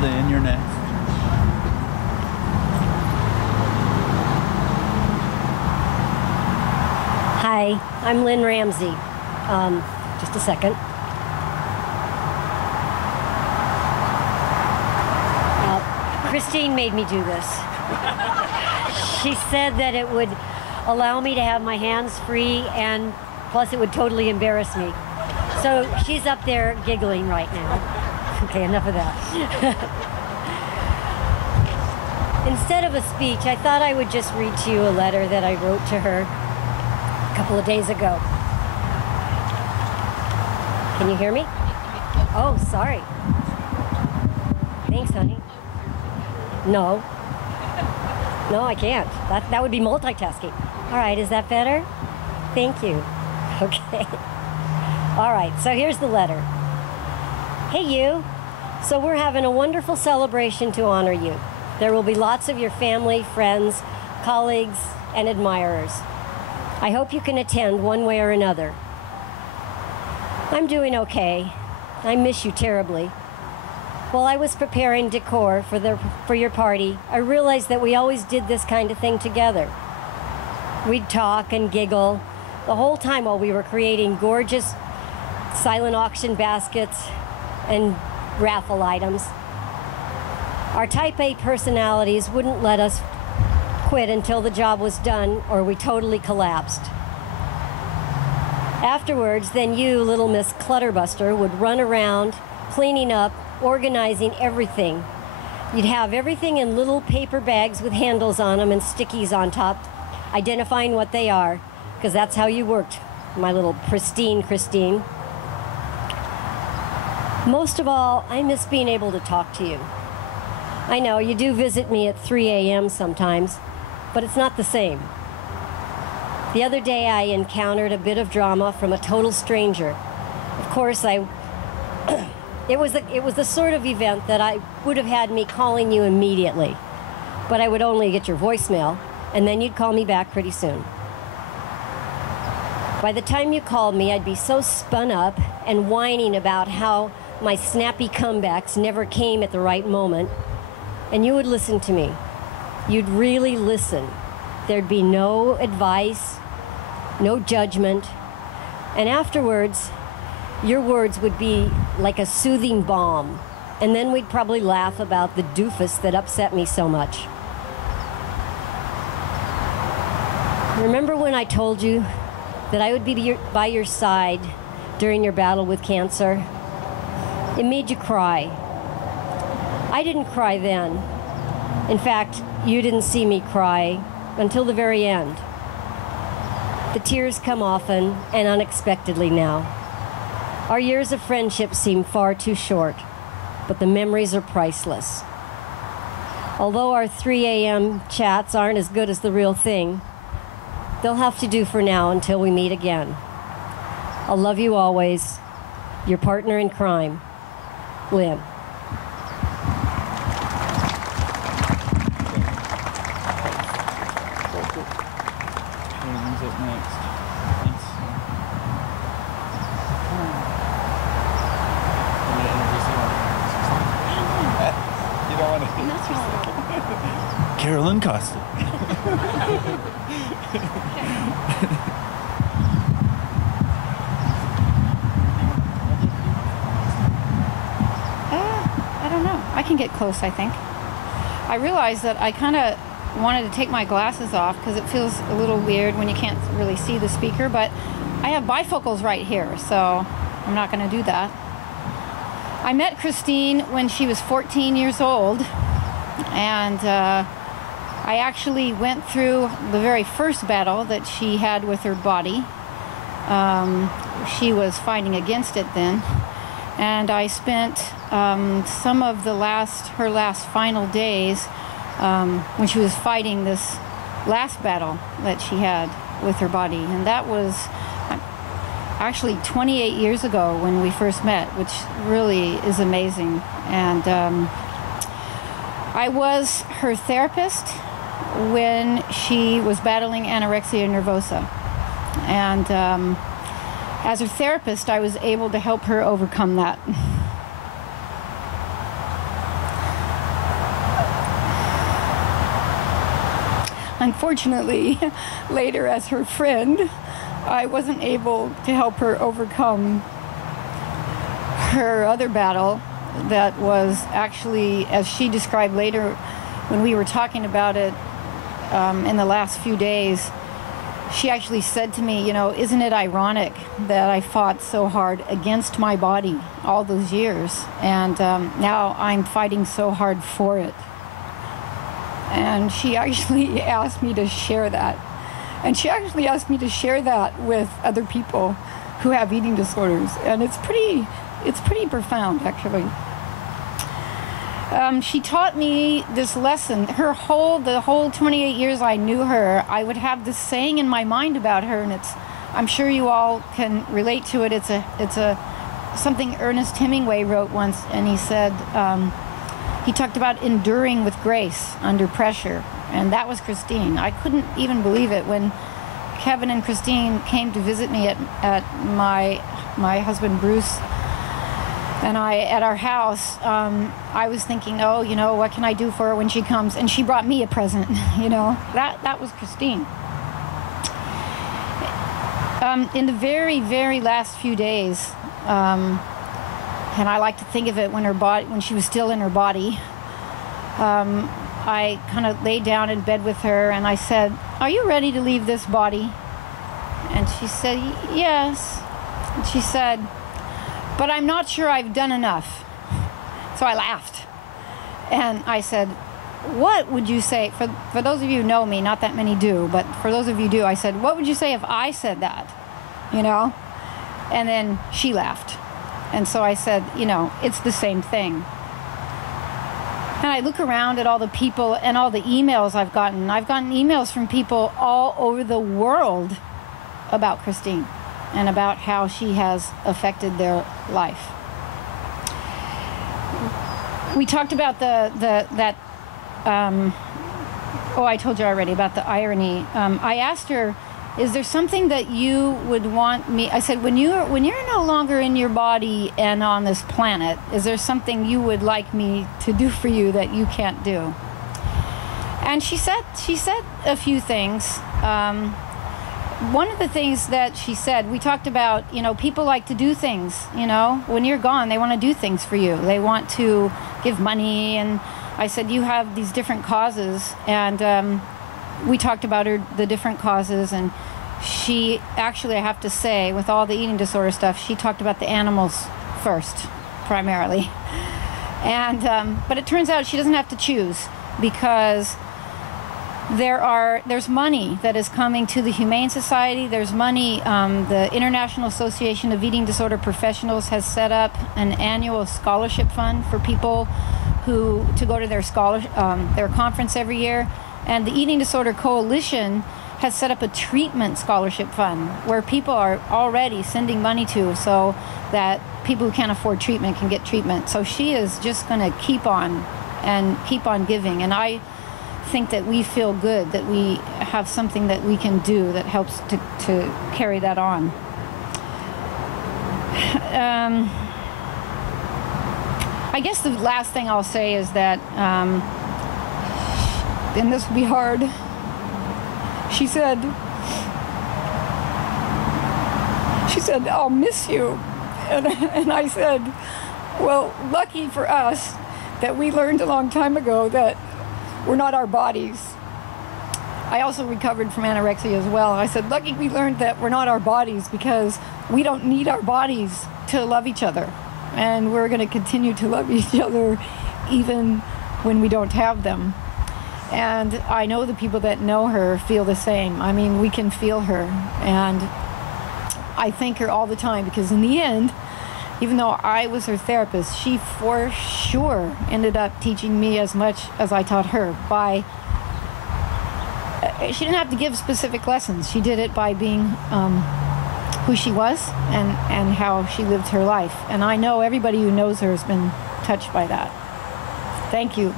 Lynne, you're next. Hi, I'm Lynne Ramsey. Just a second. Christine made me do this. She said that it would allow me to have my hands free, and plus it would totally embarrass me. So she's up there giggling right now. Okay, enough of that. Instead of a speech, I thought I would just read to you a letter that I wrote to her a couple of days ago. Can you hear me? Oh, sorry. Thanks, honey. No. No, I can't. That would be multitasking. All right, is that better? Thank you. Okay. All right, so here's the letter. Hey, you. So we're having a wonderful celebration to honor you. There will be lots of your family, friends, colleagues, and admirers. I hope you can attend one way or another. I'm doing okay. I miss you terribly. While I was preparing decor for your party, I realized that we always did this kind of thing together. We'd talk and giggle the whole time while we were creating gorgeous silent auction baskets and raffle items. Our Type A personalities wouldn't let us quit until the job was done, or we totally collapsed. Afterwards, then you, little Miss Clutterbuster, would run around cleaning up, organizing everything. You'd have everything in little paper bags with handles on them and stickies on top, identifying what they are, because that's how you worked, my little pristine Christine. Most of all, I miss being able to talk to you. I know you do visit me at 3 a.m. sometimes, but it's not the same. The other day I encountered a bit of drama from a total stranger. Of course, it was the sort of event that I would have had me calling you immediately, but I would only get your voicemail, and then you'd call me back pretty soon. By the time you called me, I'd be so spun up and whining about how my snappy comebacks never came at the right moment, and you would listen to me. You'd really listen. There'd be no advice, no judgment, and afterwards, your words would be like a soothing balm, and then we'd probably laugh about the doofus that upset me so much. Remember when I told you that I would be by your side during your battle with cancer? It made you cry. I didn't cry then. In fact, you didn't see me cry until the very end. The tears come often and unexpectedly now. Our years of friendship seem far too short, but the memories are priceless. Although our 3 a.m. chats aren't as good as the real thing, they'll have to do for now until we meet again. I'll love you always. Your partner in crime, Lynne. Who's up next? You don't want to. That's wrong. Carolyn Costin. I don't know. I can get close, I think. I realized that I kind of wanted to take my glasses off because it feels a little weird when you can't really see the speaker, but I have bifocals right here, so I'm not going to do that. I met Christine when she was 14 years old, and I actually went through the very first battle that she had with her body. She was fighting against it then, and I spent some of her last final days when she was fighting this last battle that she had with her body, and that was actually 28 years ago when we first met, which really is amazing. And I was her therapist when she was battling anorexia nervosa, and as her therapist I was able to help her overcome that. unfortunately, later as her friend, I wasn't able to help her overcome her other battle that was actually, as she described later when we were talking about it in the last few days, she actually said to me, you know, isn't it ironic that I fought so hard against my body all those years, and now I'm fighting so hard for it. And she actually asked me to share that. And she actually asked me to share that with other people who have eating disorders. And it's pretty profound, actually. She taught me this lesson. The whole 28 years I knew her, I would have this saying in my mind about her, and I'm sure you all can relate to it. It's something Ernest Hemingway wrote once, and he said, he talked about enduring with grace under pressure, and that was Christine. I couldn't even believe it when Kevin and Christine came to visit me at my husband Bruce and I at our house. I was thinking, oh, you know, what can I do for her when she comes? And she brought me a present. You know, that was Christine. In the very, very last few days, and I like to think of it when she was still in her body, I kind of laid down in bed with her and I said, "Are you ready to leave this body?" And she said, "Yes." And she said, "But I'm not sure I've done enough." So I laughed. And I said, "What would you say," for those of you who know me, not that many do, but for those of you who do, I said, "What would you say if I said that?" You know? And then she laughed. And so I said, you know, it's the same thing. And I look around at all the people and all the emails I've gotten. I've gotten emails from people all over the world about Christine and about how she has affected their life. We talked about I told you already about the irony. I asked her, is there something that you would want me, I said, when you're no longer in your body and on this planet, is there something you would like me to do for you that you can't do? And she said a few things. One of the things that she said, we talked about, you know, people like to do things, you know, when you're gone, they want to do things for you. They want to give money. And I said, you have these different causes. And we talked about the different causes. And she actually, I have to say, with all the eating disorder stuff, she talked about the animals first, primarily. And but it turns out she doesn't have to choose, because there's money that is coming to the Humane Society. There's money. The International Association of Eating Disorder Professionals has set up an annual scholarship fund for people to go to their conference every year. And the Eating Disorder Coalition has set up a treatment scholarship fund where people are already sending money to, so that people who can't afford treatment can get treatment. So she is just going to keep on giving. And I think that we feel good that we have something that we can do that helps to carry that on. I guess the last thing I'll say is that, and this will be hard, she said, "I'll miss you." And I said, well, lucky for us that we learned a long time ago that we're not our bodies. I also recovered from anorexia as well. I said, lucky we learned that we're not our bodies, because we don't need our bodies to love each other. And we're going to continue to love each other even when we don't have them. And I know the people that know her feel the same. I mean, we can feel her. And I thank her all the time, because in the end, even though I was her therapist, she for sure ended up teaching me as much as I taught her. She didn't have to give specific lessons. She did it by being who she was and how she lived her life. And I know everybody who knows her has been touched by that. Thank you.